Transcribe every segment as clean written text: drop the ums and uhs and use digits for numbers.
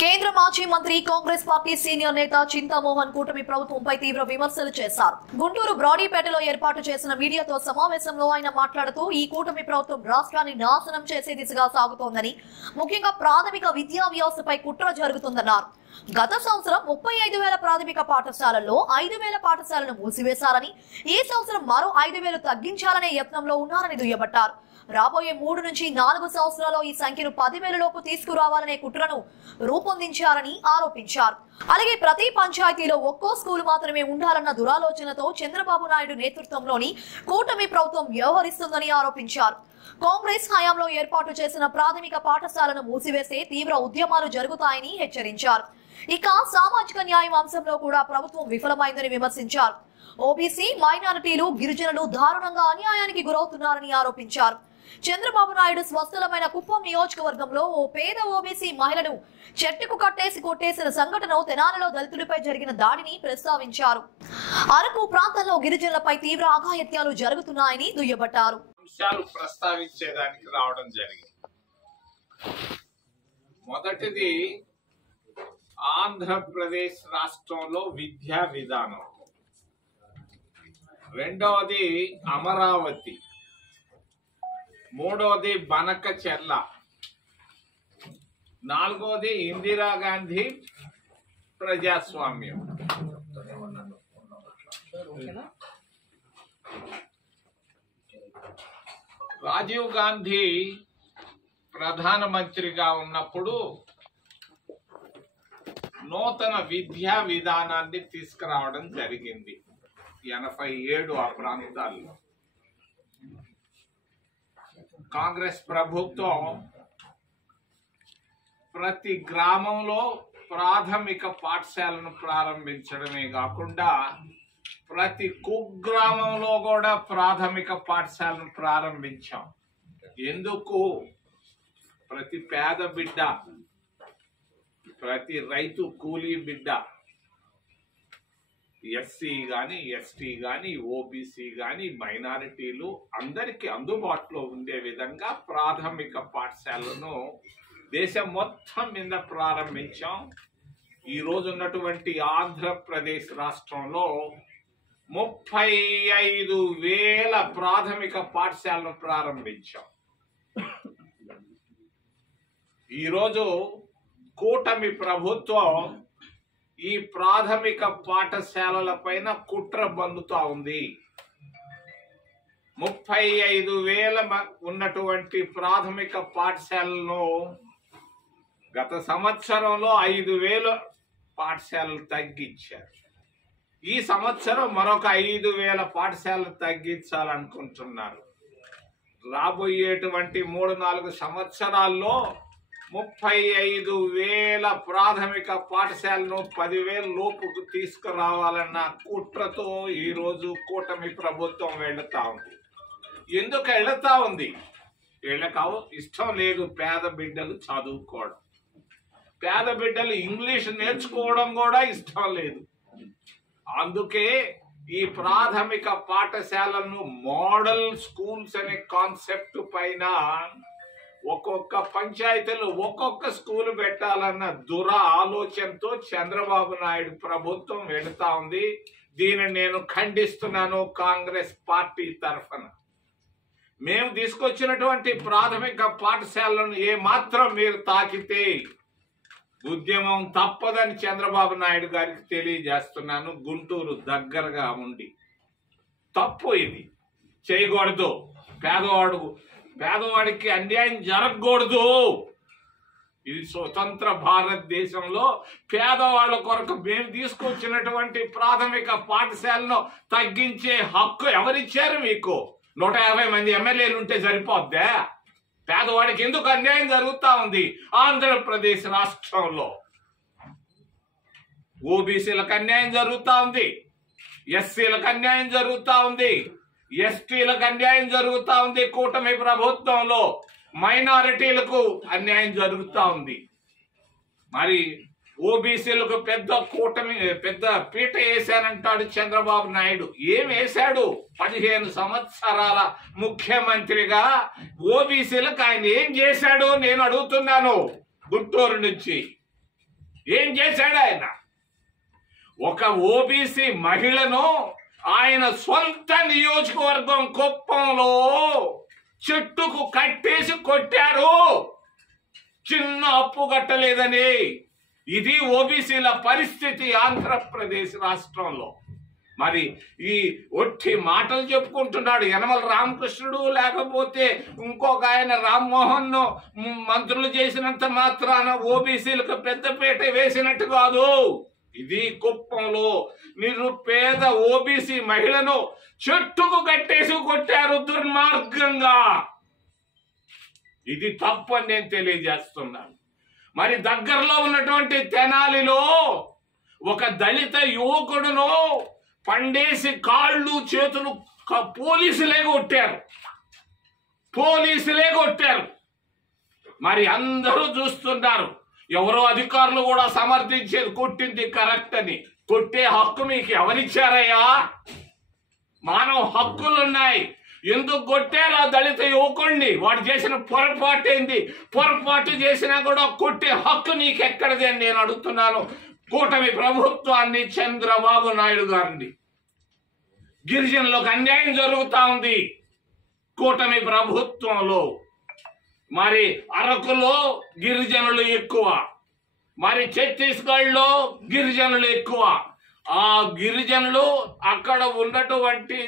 కేంద్ర మాజీ మంత్రి కాంగ్రెస్ పార్టీ సీనియర్ నేత చింతామోహన్ కూటమి ప్రభుత్వంపై తీవ్ర విమర్శలు చేశారు. గుంటూరు బ్రాడీపేటలో ఏర్పాటు చేసిన మీడియాతో సమావేశంలో ఆయన మాట్లాడుతూ ఈ కూటమి ప్రభుత్వం రాష్ట్రాన్ని నాశనం చేసే దిశగా సాగుతోందని, ముఖ్యంగా ప్రాథమిక విద్యా వ్యవస్థపై కుట్ర జరుగుతుందన్నారు. గత సంవత్సరం 35,000 ప్రాథమిక పాఠశాలల్లో 5,000 పాఠశాలను మూసివేశారని, ఈ సంవత్సరం మరో 5,000 తగ్గించాలనే యత్నంలో ఉన్నారని దుయ్యబట్టారు. రాబోయే 3 నుంచి 4 సంవత్సరాల్లో ఈ సంఖ్యను 10,000 లోపు తీసుకురావాలనే కుట్రను రూపొందించారని ఆరోపించారు. అలాగే ప్రతి పంచాయతీలో ఒక్కో స్కూల్ మాత్రమే ఉండాలన్న దురాలోచనతో చంద్రబాబు నాయుడు నేతృత్వంలోని కూటమి ప్రభుత్వం వ్యవహరిస్తుందని ఆరోపించారు. కాంగ్రెస్ హయాంలో ఏర్పాటు చేసిన ప్రాథమిక పాఠశాలను మూసివేస్తే తీవ్ర ఉద్యమాలు జరుగుతాయని హెచ్చరించారు. ఇక సామాజిక న్యాయం అంశంలో కూడా ప్రభుత్వం విఫలమైందని విమర్శించారు. ఓబీసీ, మైనారిటీలు, గిరిజనులు దారుణంగా అన్యాయానికి గురవుతున్నారని ఆరోపించారు. చంద్రబాబు నాయుడు స్వస్థలమైన కుప్పం నియోజకవర్గంలో ఓ పేద ఓబీసీ మహిళను చెట్టుకు కట్టేసి కొట్టేసిన సంఘటన తెనాలిలో దళితులపై జరిగిన దాడిని ప్రస్తావించారు. అరకు ప్రాంతంలో గిరిజనులపై తీవ్ర అఘాయిత్యాలు జరుగుతున్నాయని దుయ్యబట్టారు. ప్రస్తావించేదానికి రావడం జరిగింది. మొదటిది ఆంధ్రప్రదేశ్ రాష్ట్రంలో విద్యా విధానం, రెండవది అమరావతి, మూడవది బనకచెర్ల, నాలుగవది ఇందిరాగాంధీ ప్రజాస్వామ్యం. రాజీవ్ గాంధీ ప్రధానమంత్రిగా ఉన్నప్పుడు నూతన విద్యా విధానాన్ని తీసుకురావడం జరిగింది. 87 ఆ ప్రాంతాల్లో కాంగ్రెస్ ప్రభుత్వం ప్రతి గ్రామంలో ప్రాథమిక పాఠశాలను ప్రారంభించడమే కాకుండా ప్రతి కుగ్రామంలో కూడా ప్రాథమిక పాఠశాలను ప్రారంభించాం. ఎందుకు? ప్రతి పేద బిడ్డ, ప్రతి రైతు కూలీ బిడ్డ, ఎస్సీ గాని, ఎస్టీ గాని, ఓబీసీ గాని, మైనారిటీలు అందరికీ అందుబాటులో ఉండే విధంగా ప్రాథమిక పాఠశాలను దేశం మొత్తం మీద ప్రారంభించాం. ఈ రోజు ఉన్నటువంటి ఆంధ్రప్రదేశ్ రాష్ట్రంలో 35,000 ప్రాథమిక పాఠశాలను ప్రారంభించాం. ఈరోజు కూటమి ప్రభుత్వం ఈ ప్రాథమిక పాఠశాలల పైన కుట్ర బందుతా ఉంది. 35,000 ఉన్నటువంటి ప్రాథమిక పాఠశాలను గత సంవత్సరంలో 5,000 పాఠశాలలు తగ్గించారు. ఈ సంవత్సరం మరొక 5,000 పాఠశాలలు తగ్గించాలనుకుంటున్నారు. రాబోయేటువంటి 3-4 సంవత్సరాల్లో 35,000 ప్రాథమిక పాఠశాలను 10,000 లోపుకు తీసుకురావాలన్న కుట్రతో ఈరోజు కూటమి ప్రభుత్వం వెళుతా ఉంది. ఎందుకు వెళుతా ఉంది? వీళ్ళకు ఇష్టం లేదు పేద బిడ్డలు చదువుకోవడం, పేద బిడ్డలు ఇంగ్లీష్ నేర్చుకోవడం కూడా ఇష్టం లేదు. అందుకే ఈ ప్రాథమిక పాఠశాలను మోడల్ స్కూల్స్ అనే కాన్సెప్ట్ పైన ఒక్కొక్క పంచాయతీలో ఒక్కొక్క స్కూల్ పెట్టాలన్న ఆలోచనతో చంద్రబాబు నాయుడు ప్రభుత్వం వెళుతా ఉంది. దీనిని నేను ఖండిస్తున్నాను. కాంగ్రెస్ పార్టీ తరఫున మేము తీసుకొచ్చినటువంటి ప్రాథమిక పాఠశాలను ఏమాత్రం మీరు తాకితే ఉద్యమం తప్పదని చంద్రబాబు నాయుడు గారికి తెలియజేస్తున్నాను. గుంటూరు దగ్గరగా ఉండి తప్పు ఇది చేయకూడదు. పేదవాడికి అన్యాయం జరగకూడదు. ఇది స్వతంత్ర భారతదేశంలో పేదవాళ్ళ కొరకు మేము తీసుకొచ్చినటువంటి ప్రాథమిక పాఠశాలను తగ్గించే హక్కు ఎవరిచ్చారు మీకు? 150 మంది ఎమ్మెల్యేలు ఉంటే సరిపోద్దా? పేదవాడికి ఎందుకు అన్యాయం జరుగుతా ఉంది? ఆంధ్రప్రదేశ్ రాష్ట్రంలో ఓబీసీలకు అన్యాయం జరుగుతా ఉంది, ఎస్సీలకు అన్యాయం జరుగుతా ఉంది, ఎస్టీలకు అన్యాయం జరుగుతా ఉంది. కూటమి ప్రభుత్వంలో మైనారిటీలకు అన్యాయం జరుగుతా ఉంది. మరి ఓబీసీలకు పెద్ద పీట వేశానంటాడు చంద్రబాబు నాయుడు. ఏం వేశాడు? 15 సంవత్సరాల ముఖ్యమంత్రిగా ఓబీసీలకు ఆయన ఏం చేశాడు నేను అడుగుతున్నాను. గుంటూరు నుంచి ఏం చేశాడు ఆయన? ఒక ఓబీసీ మహిళను ఆయన సొంత నియోజకవర్గం కుప్పంలో చెట్టుకు కట్టేసి కొట్టారు, చిన్న అప్పు కట్టలేదని. ఇది ఓబీసీల పరిస్థితి ఆంధ్రప్రదేశ్ రాష్ట్రంలో. మరి ఈ ఒట్టి మాటలు చెప్పుకుంటున్నాడు యనమల రామకృష్ణుడు, లేకపోతే ఇంకొక ఆయన రామ్మోహన్ మంత్రులు చేసినంత మాత్రాన ఓబీసీలకు పెద్దపీట వేసినట్టు కాదు. ఇది కుప్పంలో నిరుపేద ఓబీసీ మహిళను చెట్టుకు కట్టేసి కొట్టారు దుర్మార్గంగా. ఇది తప్పు అని నేను తెలియజేస్తున్నాను. మరి దగ్గరలో ఉన్నటువంటి తెనాలిలో ఒక దళిత యువకుడును పండేసి కాళ్ళు చేతులు పోలీసులే కొట్టారు. మరి అందరూ చూస్తున్నారు. ఎవరో అధికారులు కూడా సమర్థించేది కొట్టింది కరెక్ట్ అని. కొట్టే హక్కు మీకు ఎవరిచ్చారయ్యా? మానవ హక్కులున్నాయి. ఎందుకు కొట్టారు ఆ దళిత యువకుడిని? వాడు చేసిన పొరపాటు ఏంది? పొరపాటు చేసినా కూడా కొట్టే హక్కు నీకెక్కడిది అని నేను అడుగుతున్నాను కూటమి ప్రభుత్వాన్ని, చంద్రబాబు నాయుడు గారిని. గిరిజనులకు అన్యాయం జరుగుతా ఉంది కూటమి ప్రభుత్వంలో. మరి అరకులో గిరిజనులు ఎక్కువ, మరి ఛత్తీస్గఢ్లో గిరిజనులు ఎక్కువ. ఆ గిరిజనులు అక్కడ ఉన్నటువంటి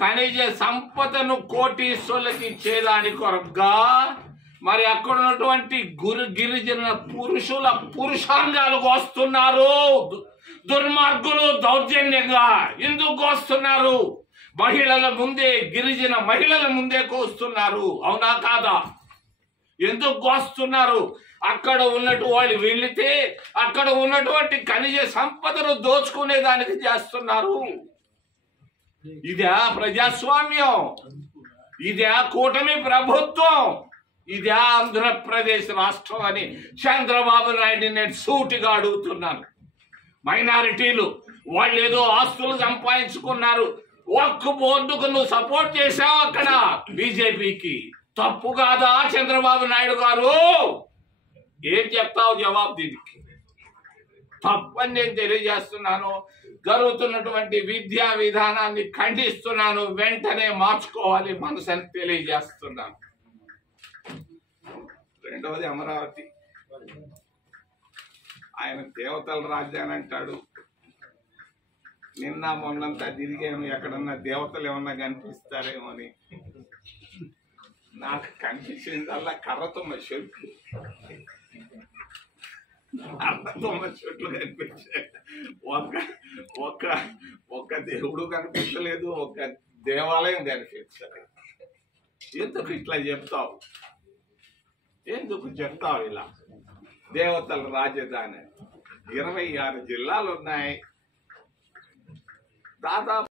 ఖనిజ సంపదను కోటీశ్వరులకు ఇచ్చేదాని కొరగా మరి అక్కడ ఉన్నటువంటి గిరిజన పురుషుల పురుషాంగాలు కోస్తున్నారు దుర్మార్గులు దౌర్జన్యంగా. ఎందుకు కోస్తున్నారు? మహిళల ముందే, గిరిజన మహిళల ముందే కోస్తున్నారు. అవునా కాదా? ఎందుకు కోస్తున్నారు? అక్కడ ఉన్నట్టు వాళ్ళు వెళితే అక్కడ ఉన్నటువంటి ఖనిజ సంపదను దోచుకునే దానికి చేస్తున్నారు. ఇదే ప్రజాస్వామ్యం? ఇదే కూటమి ప్రభుత్వం? ఇదే ఆంధ్రప్రదేశ్ రాష్ట్రం అని చంద్రబాబు నాయుడు నేను సూటిగా అడుగుతున్నాను. మైనారిటీలు వాళ్ళు ఏదో ఆస్తులు సంపాదించుకున్నారు, ఒక్క బోర్డుకు నువ్వు సపోర్ట్ చేశావు అక్కడ బీజేపీకి. తప్పు కాదా చంద్రబాబు నాయుడు గారు? ఏం చెప్తావు జవాబు దీనికి? తప్పని నేను తెలియజేస్తున్నాను. జరుగుతున్నటువంటి విద్యా విధానాన్ని ఖండిస్తున్నాను. వెంటనే మార్చుకోవాలి మనసని తెలియజేస్తున్నాను. రెండవది అమరావతి. ఆయన దేవతల రాజ్యాన్ని అంటాడు. నిన్న మొన్నంతా తిరిగాను, ఎక్కడన్నా దేవతలు ఏమన్నా కనిపిస్తారేమో అని. నాకు కనిపించిందల్లా కర్రతుమ్మ చెట్లు, కర్రతుమ్మ చెట్లు కనిపించాయి. ఒక దేవుడు కనిపించలేదు, ఒక దేవాలయం కనిపించలేదు. ఎందుకు ఇట్లా చెప్తావు? ఎందుకు చెప్తావు ఇలా? దేవతల రాజధాని 26 జిల్లాలు ఉన్నాయి. దాదాపు